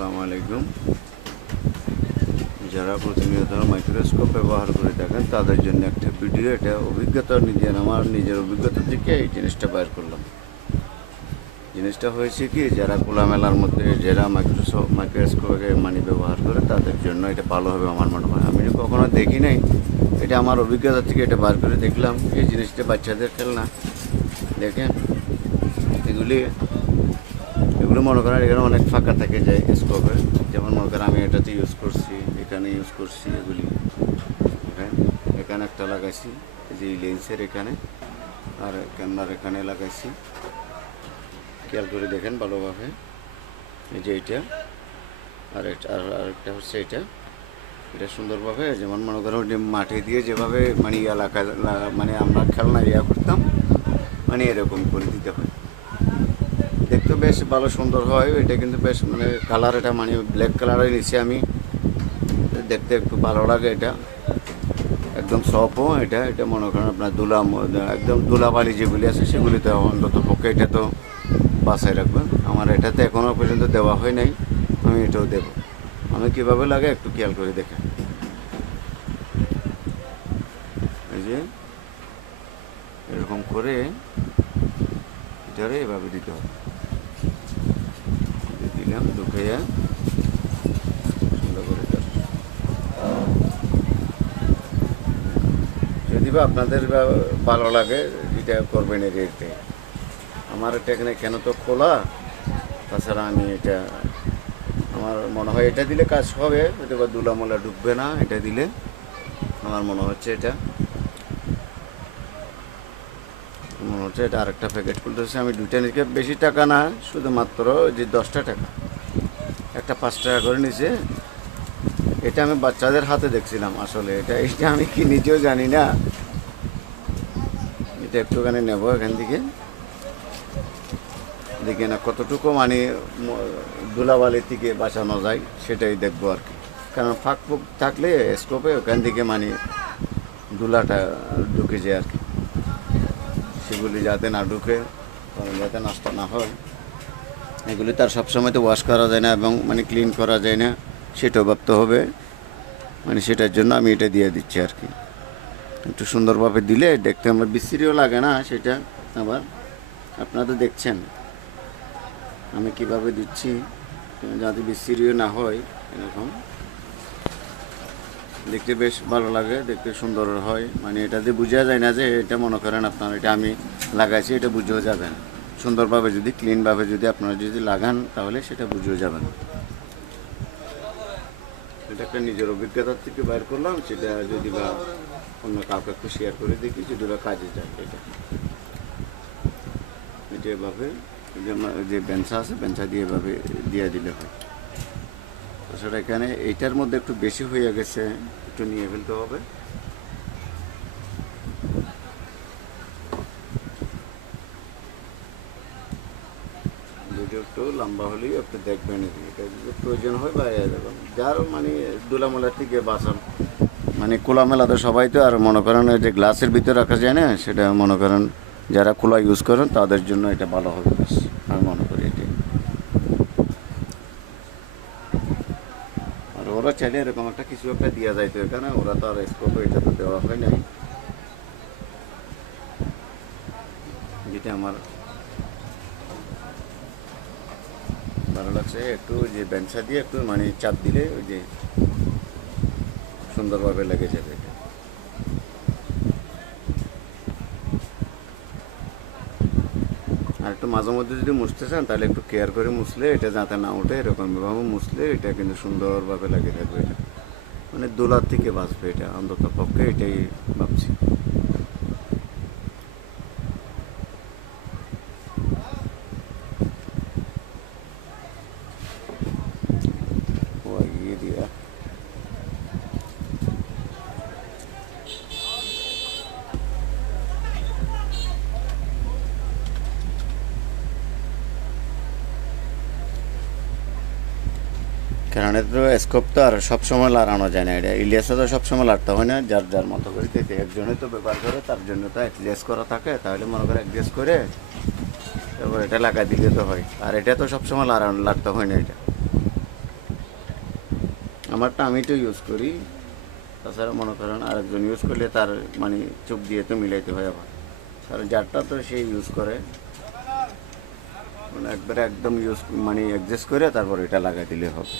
আসসালামু আলাইকুম। যারা প্রতিনিয়ত মাইক্রোস্কোপ ব্যবহার করে থাকেন তাদের জন্য একটা ভিডিও। এটা অভিজ্ঞতা আমার নিজের অভিজ্ঞতা থেকে এই জিনিসটা বের করলাম। জিনিসটা হয়েছে কি, যারা খোলামেলার মধ্যে যারা মাইক্রোস্কোপে ব্যবহার করে তাদের জন্য এটা ভালো হবে আমার মনে হয়। আমি কখনো দেখি নাই, এটা আমার অভিজ্ঞতা থেকে এটা বার করে দেখলাম। এই জিনিসটা বাচ্চাদের খেলনা, দেখেন এগুলো মনে করেন এখানে অনেক ফাঁকা থেকে যায় স্কোপে। যেমন মনে করেন আমি এটাতে ইউজ করছি, এখানে ইউজ করছি, এগুলি এখানে একটা লাগাইছি, যে লেন্সের এখানে, আর ক্যামেরার এখানে লাগাইছি। খেয়াল করে দেখেন ভালোভাবে। এই যে এইটা আর আরেকটা হচ্ছে এটা সুন্দরভাবে, যেমন মনে করেন মাঠে দিয়ে যেভাবে এলাকা আমরা খেলনা করতাম, এরকম করে দিতে হয়। দেখতে বেশ ভালো সুন্দর হয়। এটা কিন্তু বেশ কালার, এটা ব্ল্যাক কালারের নিচে আমি দেখতে একটু ভালো লাগে। এটা একদম সফটও। এটা মনে করেন আপনার একদম ধুলাবালি যেগুলি আছে সেগুলিতে অন্তত পক্ষে এটা তো বাসায় রাখবেন। আমার এটাতে এখনও পর্যন্ত দেওয়া হয় নাই, আমি এটাও দেব। আমি কীভাবে লাগে একটু খেয়াল করে দেখেন। এই যে এরকম করে এটারে এভাবে দিতে হবে। দিলাম ঢুকাইয়া সুন্দর করে। যদি বা আপনাদের ভালো লাগে এটা করবেন। এতে আমার এটা এখানে কেন তো খোলা, তাছাড়া আমি এটা আমার মনে হয় এটা দিলে কাজ হবে, হয়তো বা দুলামোলা ঢুকবে না। এটা দিলে আমার মনে হচ্ছে এটা আরেকটা প্যাকেট খুলতেছে। আমি দুইটা নিকে, বেশি টাকা না, শুধুমাত্র যে 10টা টাকা, একটা 5 টাকা করে নিছে। এটা আমি বাচ্চাদের হাতে দেখছিলাম। আসলে এটা আমি কি নিজেও জানি না। এটা একটুখানি নেব এখান থেকে, দেখি না কতটুকু ধুলাবালির থেকে বাঁচানো যায়, সেটাই দেখবো আর কি। কারণ ফাঁক ফুক থাকলে স্কোপে ওখান থেকে ধুলাটা ঢুকে যায় আর কি। সেগুলি যাতে না ঢুকে, যাতে নষ্ট না হয়। এগুলি তার সবসময় তো ওয়াশ করা যায় না এবং ক্লিন করা যায় না, সেটাও ভাবতে হবে। সেটার জন্য আমি এটা দিয়ে দিচ্ছি আর কি। একটু সুন্দরভাবে দিলে দেখতে আমার বিশ্রীও লাগে না। সেটা আবার আপনারা দেখছেন আমি কিভাবে দিচ্ছি, যাতে বিশ্রীও না হয়। এরকম দেখতে বেশ ভালো লাগে, দেখতে সুন্দর হয়। এটাতে বোঝা যায় না যে এটা মনে করেন আপনার এটা আমি লাগাইছি, এটা বুঝেও যাবে না। সুন্দরভাবে যদি ক্লিনভাবে যদি আপনারা যদি লাগান তাহলে সেটা বুঝেও যাবে না। এটা একটা নিজের অভিজ্ঞতার থেকে বাইর করলাম। সেটা যদি বা অন্য কাউকে একটু শেয়ার করে দেখি, যদি বা কাজে যায়। এটা এভাবে যে বেঞ্চা আছে, বেঞ্চা দিয়ে এভাবে দিয়ে দিলে হয়। তাছাড়া এখানে এইটার মধ্যে একটু বেশি হয়ে গেছে, একটু নিয়ে ফেলতে হবে। ভিডিও একটু লম্বা হলেই একটু দেখবেন। এটা যদি প্রয়োজন হয় বা যার দুলামোলার থেকে বাঁচান, খোলামেলা তো সবাই তো আর মনে করেন যে গ্লাসের ভিতরে রাখা যায় না, সেটা মনে করেন যারা খোলা ইউজ করেন তাদের জন্য এটা ভালো হবে বেশ, আমি মনে করি এটি। আর ওরা চাইলে এরকম একটা কিছু একটা দেওয়া যায় তো এখানে, ওরা তো আর স্কোপে এটা তো দেওয়া হয় নাই। যেটা আমার ভালো লাগছে, একটু যে বেঞ্চা দিয়ে একটু চাপ দিলে ওই যে সুন্দরভাবে লেগে যাবে। আর একটু মাঝে মধ্যে যদি মুছতে চান তাহলে একটু কেয়ার করে মুছলে, এটা যাতে না ওঠে এরকমভাবে মুছলে এটা কিন্তু সুন্দরভাবে লেগে থাকবে। এটা দোলার থেকে বাঁচবে, এটা অন্তত পক্ষে এটাই ভাবছি। দিয়া কারণ এটা তো স্কোপ তো আর সবসময় লাগানো যায় না। এটা ইলিয়াসে তো সবসময় লাড়তে হয় না, যার যার মতো করে দিতে। একজনে তো ব্যবহার করে, তার জন্য তো অ্যাডজাস্ট করা থাকে। তাহলে মনে করে অ্যাডজাস্ট করে তারপর এটা লাগা দিলে তো হয়। আর এটা তো সবসময় লাড়তে হয় না এটা। আমারটা আমি তো ইউজ করি, তাছাড়া মনে করেন আরেকজন ইউজ করলে তার মানে চোখ দিয়ে তো মিলাইতে হয় আবার, কারণ যারটা তো সে ইউজ করে মানে একবারে একদম ইউজ মানে অ্যাডজাস্ট করে তারপর এটা লাগাই দিলে হবে।